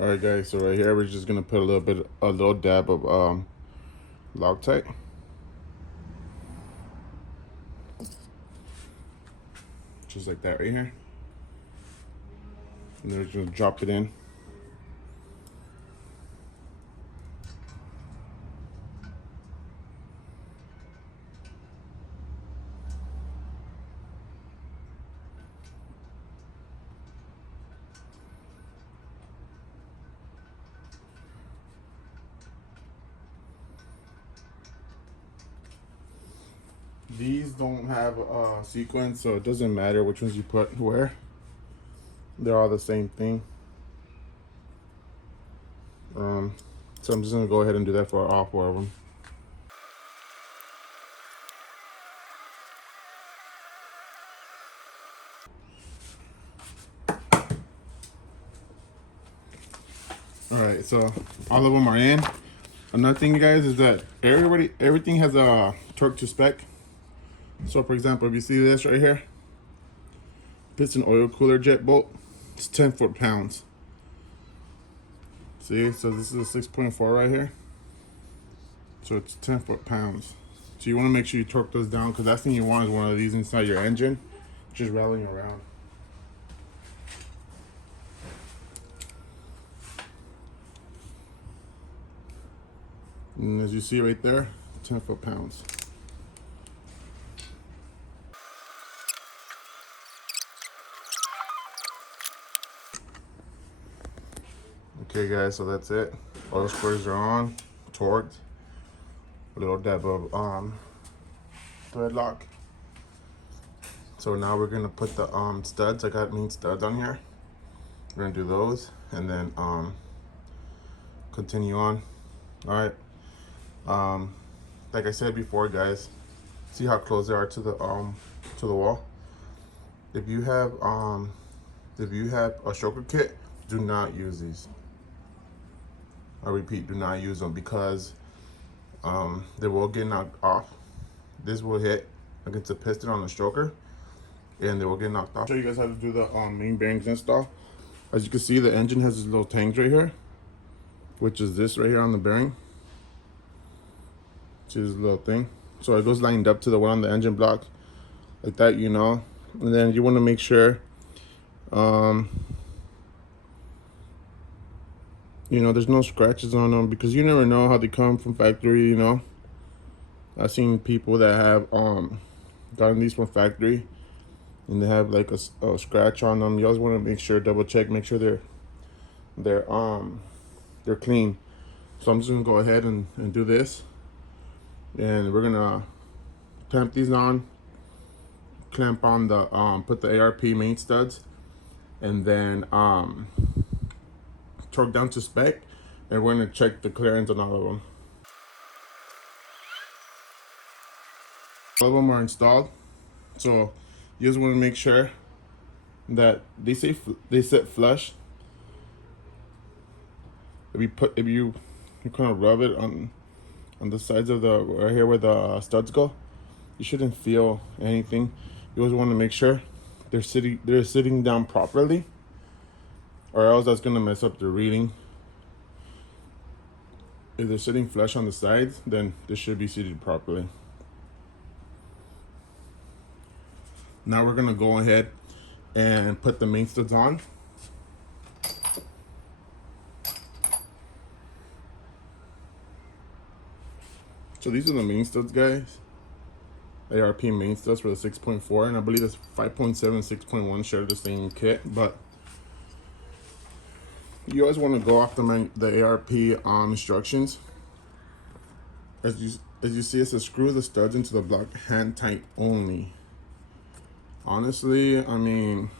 All right, guys. So right here, we're just gonna put a little dab of Loctite. Just like that right here. And then we're just gonna drop it in. These don't have a sequence, so it doesn't matter which ones you put where. They're all the same thing. So I'm just gonna go ahead and do that for all four of them. All right, so all of them are in. Another thing, you guys, is that everything has a torque to spec. So for example, if you see this right here, piston oil cooler jet bolt, it's 10 foot-pounds. See, so this is a 6.4 right here. So it's 10 foot-pounds. So you want to make sure you torque those down, because last thing you want is one of these inside your engine, just rattling around. And as you see right there, 10 foot-pounds. Okay guys, so that's it. All the squares are on, torqued. A little dab of thread lock. So now we're gonna put the studs. I got main studs on here. We're gonna do those and then continue on. All right. Like I said before, guys, see how close they are to the wall. If you have a stroker kit, do not use these. I repeat, do not use them, because they will get knocked off. This will hit against the piston on the stroker and they will get knocked off. I'll show you guys how to do the main bearings install. As you can see, the engine has these little tangs right here, which is this right here on the bearing. See this little thing? So it goes lined up to the one on the engine block, like that, you know. And then you want to make sure you know, there's no scratches on them, because you never know how they come from factory, you know. I've seen people that have gotten these from factory and they have like a scratch on them. You always want to make sure, double check, make sure they're clean. So I'm just gonna go ahead and do this, and we're gonna clamp these on, clamp on the put the ARP main studs, and then torque down to spec, and we're gonna check the clearance on all of them. All of them are installed, so you just want to make sure that they sit flush. If you kind of rub it on the sides of the right here where the studs go, you shouldn't feel anything. You always want to make sure they're sitting down properly, or else that's gonna mess up the reading. If they're sitting flush on the sides, then they should be seated properly. Now we're gonna go ahead and put the main studs on. So these are the main studs, guys. ARP main studs for the 6.4, and I believe that's 5.7, 6.1 share the same kit, but you always want to go off the ARP instructions. As you see, it says screw the studs into the block hand tight only. Honestly, I mean,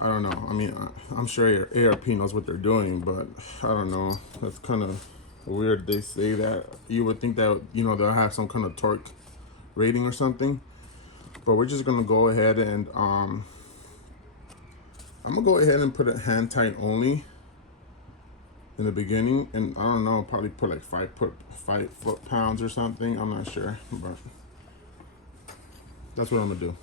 I don't know. I mean, I'm sure ARP knows what they're doing, but I don't know. That's kind of weird they say that. You would think that, you know, they'll have some kind of torque rating or something. But we're just gonna go ahead and I'm gonna go ahead and put it hand tight only in the beginning, and I don't know, probably put like 5 foot-pounds or something. I'm not sure, but that's what I'm gonna do.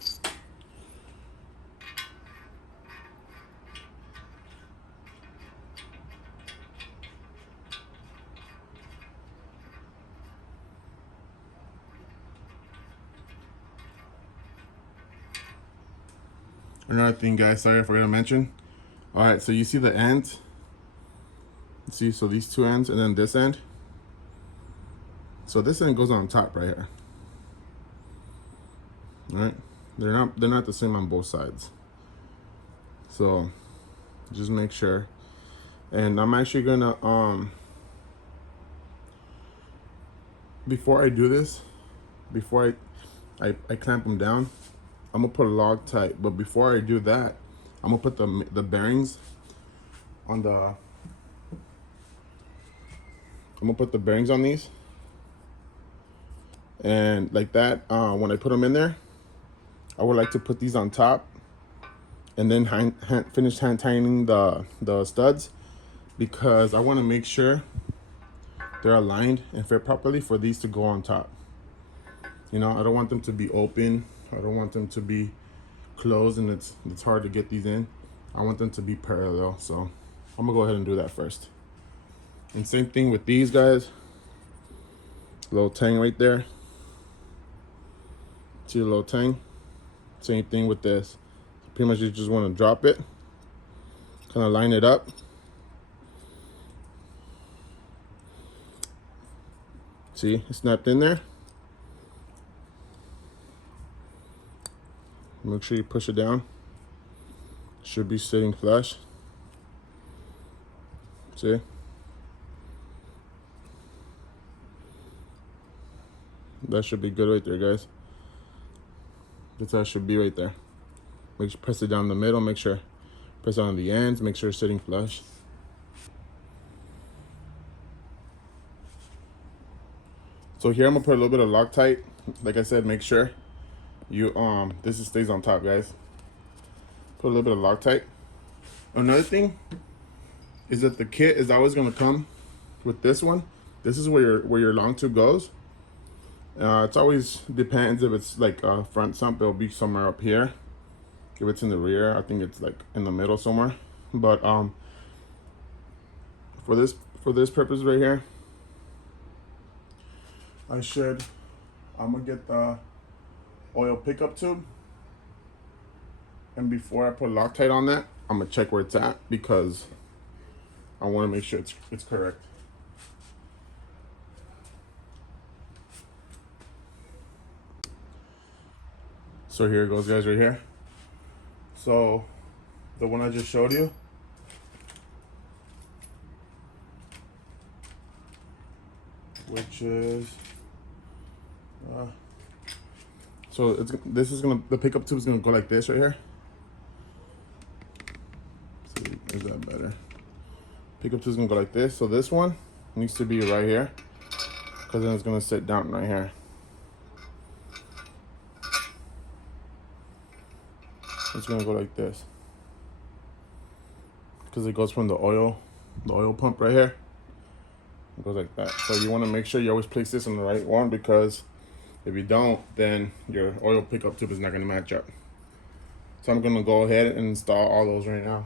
Another thing, guys, sorry I forgot to mention. All right, so you see the ends. See, so these two ends and then this end. So this end goes on top right here. All right, they're not the same on both sides. So just make sure. And I'm actually gonna before I do this, before I clamp them down, I'm gonna put a Loctite. But before I do that, I'm gonna put the bearings on the. I'm gonna put the bearings on these, and like that. When I put them in there, I would like to put these on top, and then finish hand tightening the studs, because I want to make sure they're aligned and fit properly for these to go on top. You know, I don't want them to be open. I don't want them to be closed and it's hard to get these in. I want them to be parallel. So I'm gonna go ahead and do that first. And same thing with these guys. Little tang right there. See a little tang? Same thing with this. Pretty much you just want to drop it. Kind of line it up. See, it's snapped in there. Make sure you push it down. Should be sitting flush. See? That should be good right there, guys. That's how it should be right there. Make sure press it down the middle. Make sure press it on the ends. Make sure it's sitting flush. So here I'm gonna put a little bit of Loctite. Like I said, make sure you this stays on top, guys. Put a little bit of Loctite. Another thing is that the kit is always gonna come with this one. This is where your long tube goes. It's always depends if it's like a front sump, it'll be somewhere up here. If it's in the rear, I think it's like in the middle somewhere. But for this purpose right here, I'm gonna get the oil pickup tube, and before I put Loctite on that, I'm gonna check where it's at because I want to make sure it's correct. So here it goes, guys, right here. So the one I just showed you, which is so the pickup tube is gonna go like this right here. See, is that better? Pickup tube is gonna go like this. So this one needs to be right here, because then it's gonna sit down right here. It's gonna go like this, because it goes from the oil pump right here. It goes like that. So you want to make sure you always place this on the right one, because if you don't, then your oil pickup tube is not gonna match up. So I'm gonna go ahead and install all those right now.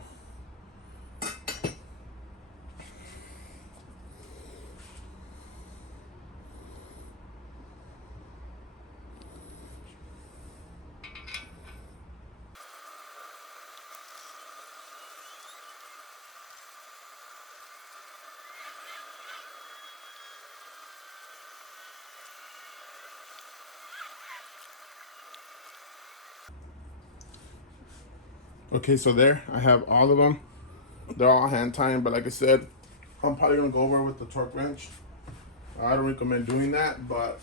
Okay, so there I have all of them. They're all hand tying, but like I said, I'm probably gonna go over with the torque wrench. I don't recommend doing that, but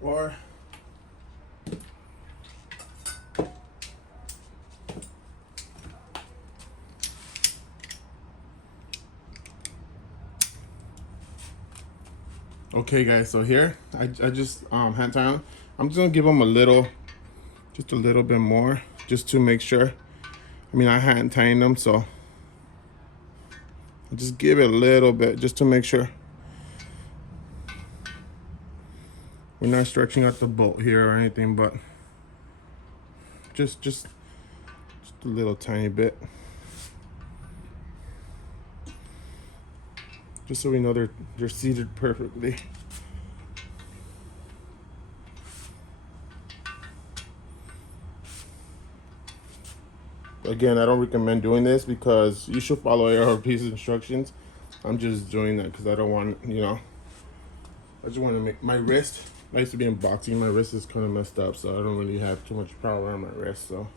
or okay, guys, so here I just hand tie them. I'm just gonna give them just a little bit more, just to make sure. I mean, I hand tying them, so I'll just give it a little bit just to make sure we're not stretching out the bolt here or anything, but just a little tiny bit. just so we know they're seated perfectly. Again, I don't recommend doing this because you should follow ARP's instructions. I'm just doing that because I don't want, you know, I just want to make my wrist. I used to be in boxing. My wrist is kind of messed up, so I don't really have too much power on my wrist. So,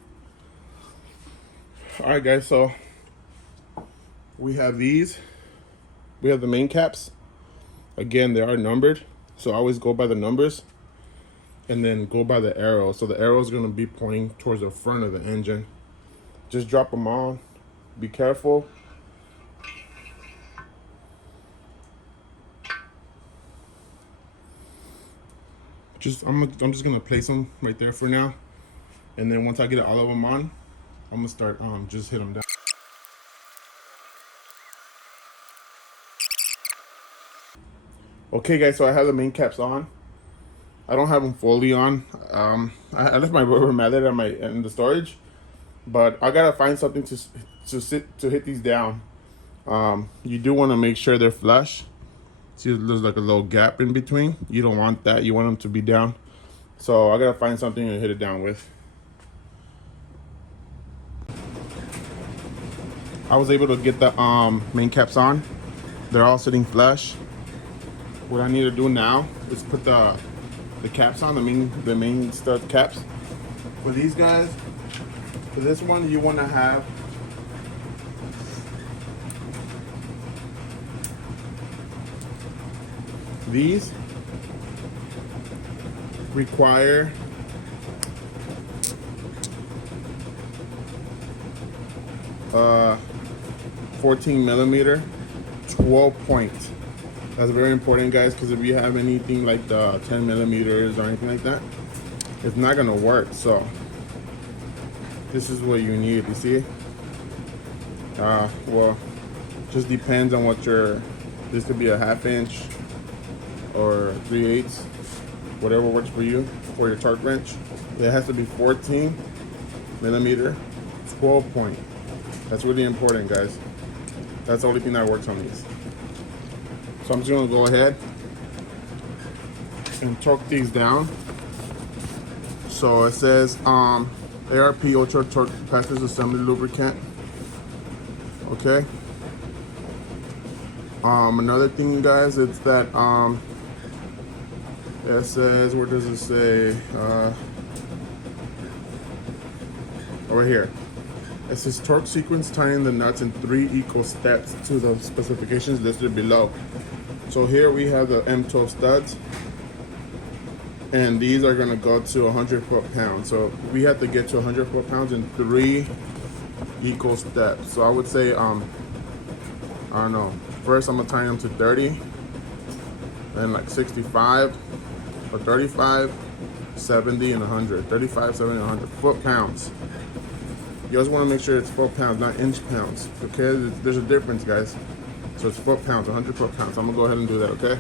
all right, guys. So we have these. We have the main caps. Again, they are numbered, so I always go by the numbers, and then go by the arrow. So the arrow is going to be pointing towards the front of the engine. Just drop them on. Be careful. I'm just gonna place them right there for now, and then once I get all of them on, I'm gonna start just hit them down. Okay, guys, so I have the main caps on. I don't have them fully on. I left my rubber mallet in the storage, but I gotta find something to hit these down. You do want to make sure they're flush. See, there's like a little gap in between. You don't want that. You want them to be down. So I gotta find something to hit it down with. I was able to get the main caps on. They're all sitting flush. What I need to do now is put the caps on, the main stud caps. For these guys, for this one, you want to have these require 14 millimeter 12 point. That's very important, guys, because if you have anything like the 10 millimeters or anything like that, it's not gonna work. So this is what you need. You see, well, just depends on what this could be a 1/2 inch or 3/8, whatever works for you for your torque wrench. It has to be 14 millimeter 12 point. That's really important, guys. That's the only thing that works on these. So I'm just gonna go ahead and torque these down. So it says ARP Ultra Torque Capacitor Assembly Lubricant. Okay. Another thing, guys, it's that it says, where does it say? Over here. It says torque sequence tying the nuts in 3 equal steps to the specifications listed below. So here we have the M12 studs, and these are gonna go to 100 foot-pounds. So we have to get to 100 foot-pounds in 3 equal steps. So I would say, I don't know. First, I'm gonna tie them to 30, then like 65, or 35, 70, and 100. 35, 70, and 100 foot-pounds. You always want to make sure it's foot-pounds, not inch-pounds. Okay, there's a difference, guys. So it's foot-pounds, 100 foot-pounds. I'm gonna go ahead and do that. Okay.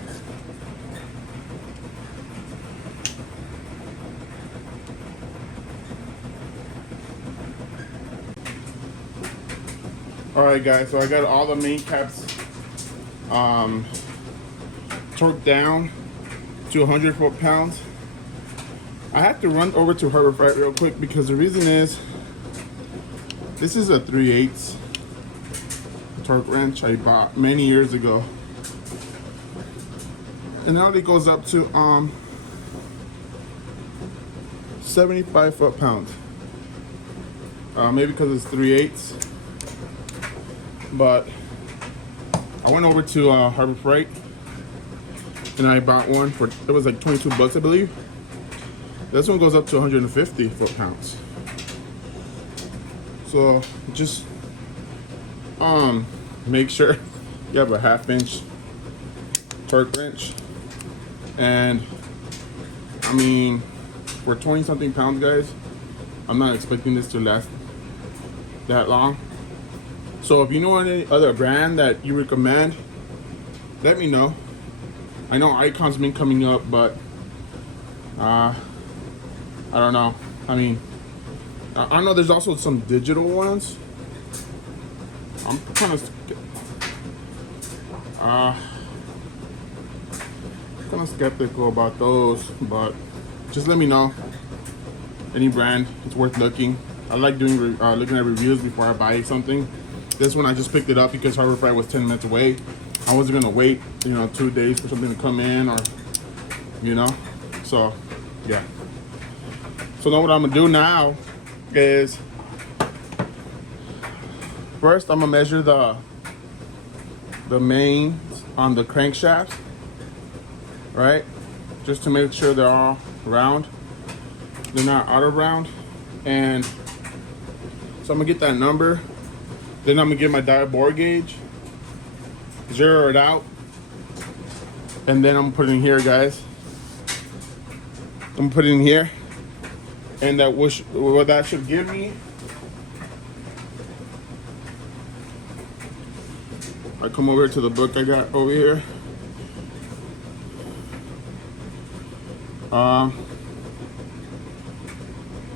All right, guys. So I got all the main caps torqued down to 100 foot-pounds. I have to run over to Harbor Freight real quick because the reason is, this is a 3/8 torque wrench I bought many years ago, and now it goes up to 75 foot-pounds. Maybe because it's 3/8, but I went over to Harbor Freight and I bought one for, it was like 22 bucks, I believe. This one goes up to 150 foot-pounds. So just make sure you have a 1/2 inch torque wrench. And I mean, for 20 something pounds, guys, I'm not expecting this to last that long. So if you know any other brand that you recommend, let me know. I know Icon's been coming up, but I don't know. I mean, I know there's also some digital ones. I'm kind of, Kind of skeptical about those, but just let me know. Any brand, it's worth looking. I like doing looking at reviews before I buy something. This one I just picked it up because Harbor Freight was 10 minutes away. I wasn't gonna wait, 2 days for something to come in, or so yeah. So now what I'm gonna do now is first I'm gonna measure the mains on the crankshaft, right? Just to make sure they're all round. They're not out of round. And so I'm gonna get that number. Then I'm gonna get my dial bore gauge, zero it out, and then I'm gonna put it in here, guys. I'm gonna put it in here, and what that should give me. I come over to the book I got over here.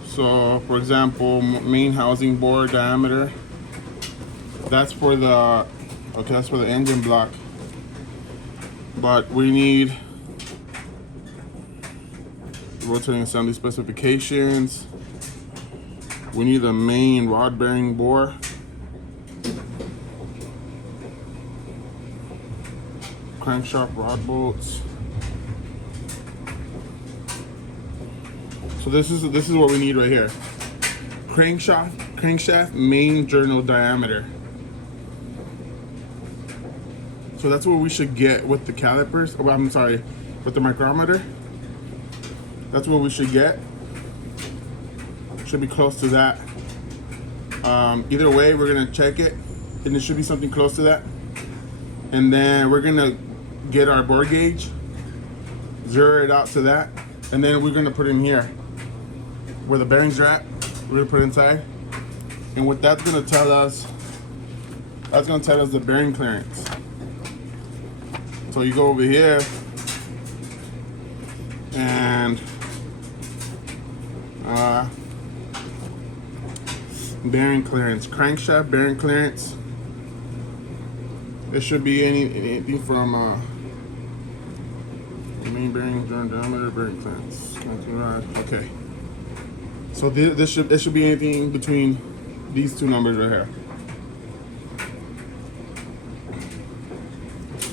So for example, main housing bore diameter. That's for the engine block. But we need rotating assembly specifications. We need the main rod bearing bore. Crankshaft rod bolts. So this is what we need right here. Crankshaft main journal diameter. So that's what we should get with the calipers. Oh, I'm sorry, with the micrometer. That's what we should get. Should be close to that. Either way, we're gonna check it, and it should be something close to that. And then we're gonna get our bore gauge, zero it out to that, and then we're gonna put it in here where the bearings are at. We're gonna put it inside, and what that's gonna tell us the bearing clearance. So you go over here and bearing clearance, crankshaft bearing clearance. It should be anything from main bearing diameter, bearing clearance. Okay. So it should be anything between these two numbers right here.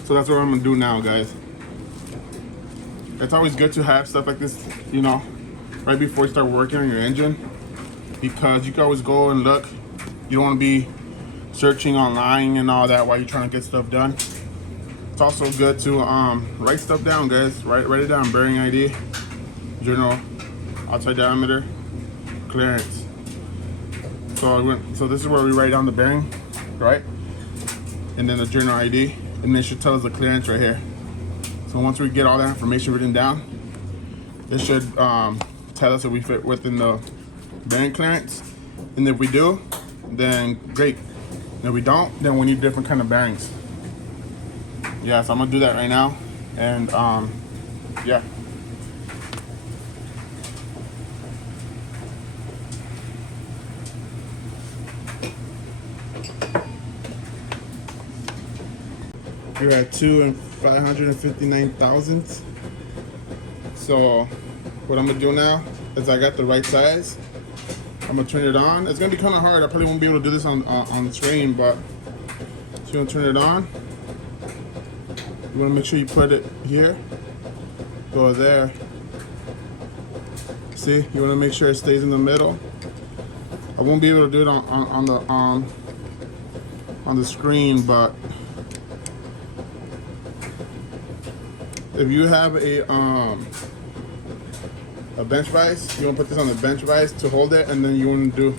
So that's what I'm gonna do now, guys. It's always good to have stuff like this, right before you start working on your engine, because you can always go and look. You don't want to be searching online and all that while you're trying to get stuff done. It's also good to write stuff down, guys. Write it down. Bearing ID, journal, outside diameter, clearance. So this is where we write down the bearing, right? And then the journal ID, and it should tell us the clearance right here. So once we get all that information written down, it should tell us if we fit within the bearing clearance. And if we do, then great. And if we don't, then we need different kind of bearings. Yeah, so I'm gonna do that right now. And yeah. We're at 2 and 559 thousandths. So what I'm gonna do now is I got the right size. I'm gonna turn it on. It's gonna be kind of hard. I probably won't be able to do this on the screen, but so you're gonna turn it on. You wanna make sure you put it here. Go there. See, you wanna make sure it stays in the middle. I won't be able to do it on the screen, but if you have a bench vise, you want to put this on the bench vise to hold it, and then you want to do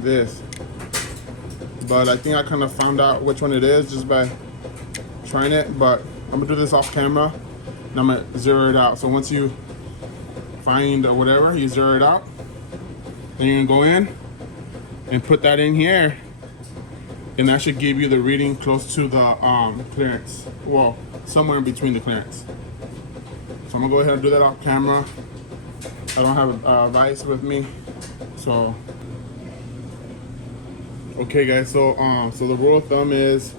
this. But I think I kind of found out which one it is just by trying it, but I'm gonna do this off camera and I'm gonna zero it out. So once you find whatever, you zero it out, then you're gonna go in and put that in here, and that should give you the reading close to the clearance. Well, somewhere in between the clearance. So I'm gonna go ahead and do that off camera. I don't have a vise with me, so okay, guys. So the rule of thumb is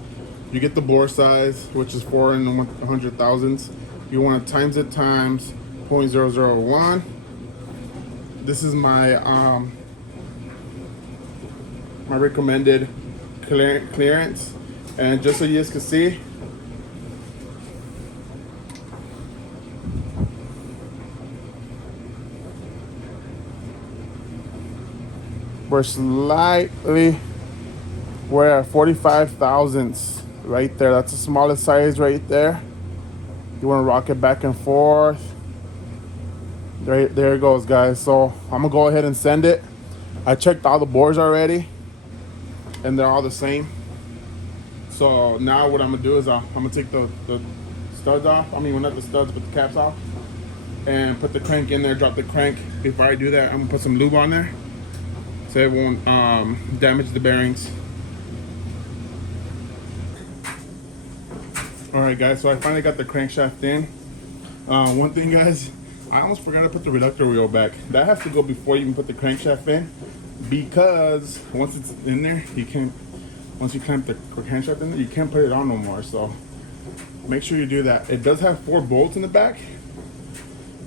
you get the bore size, which is 4 in the 100 thousandths. You want to times it times 0.001. This is my my recommended clearance, and just so you guys can see, we're at 45 thousandths right there. That's the smallest size right there. You want to rock it back and forth. Right there it goes, guys. So I'm gonna go ahead and send it. I checked all the bores already, and they're all the same. So now what I'm gonna do is I'm gonna take the studs off. I mean, well, not the studs, but the caps off, and put the crank in there. Drop the crank. Before I do that, I'm gonna put some lube on there, so it won't damage the bearings. All right, guys. So I finally got the crankshaft in. One thing, guys, I almost forgot to put the reductor wheel back. That has to go before you can put the crankshaft in, because once it's in there, you can't. Once you clamp the crankshaft in there, you can't put it on no more. So make sure you do that. It does have 4 bolts in the back,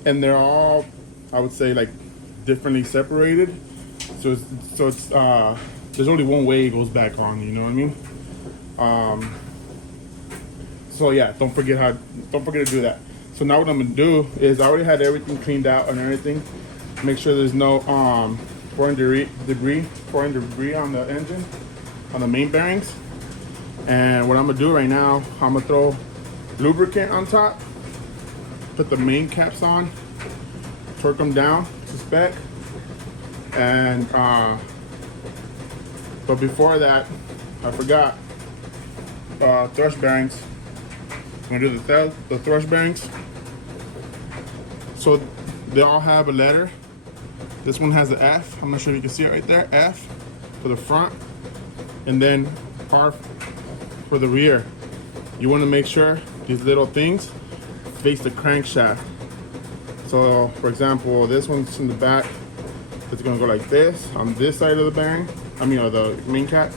and they're all, I would say, like differently separated. So it's there's only one way it goes back on. You know what I mean? So yeah, don't forget to do that. So now what I'm gonna do is, I already had everything cleaned out and everything. Make sure there's no foreign debris on the engine, on the main bearings. And what I'm gonna do right now, I'm gonna throw lubricant on top, put the main caps on, torque them down to spec, and but before that, I forgot thrust bearings. I'm gonna do the thrust bearings. So they all have a letter. This one has an F. I'm not sure if you can see it right there. F for the front, and then R for the rear. You want to make sure these little things face the crankshaft. So for example, this one's in the back. It's gonna go like this on this side of the bearing. I mean, the main cap.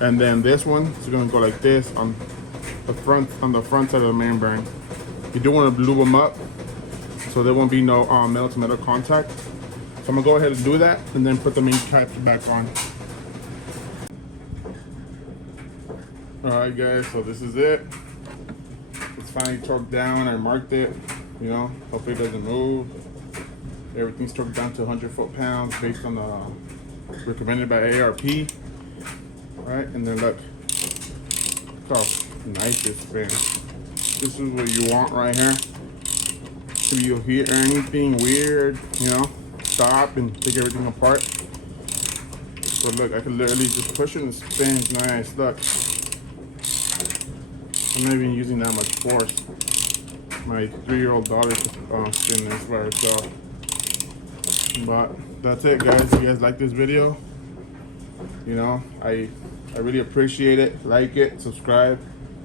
And then this one is gonna go like this on the front side of the main bearing. You do want to lube them up so there won't be no metal to metal contact. So I'm gonna go ahead and do that, and then put the main cap back on. All right, guys. So this is it. It's finally torqued down. I marked it. You know, hopefully it doesn't move. Everything's torqued down to 100 foot-pounds based on the recommended by ARP. All right, and then look how nice this spins. This is what you want right here. If you hear anything weird, you know, stop and take everything apart. So look, I can literally just push it and it spins nice. Look, I'm not even using that much force. My 3-year-old daughter can spin this by herself. But that's it, guys. If you guys like this video, you know, I really appreciate it. Like it, subscribe.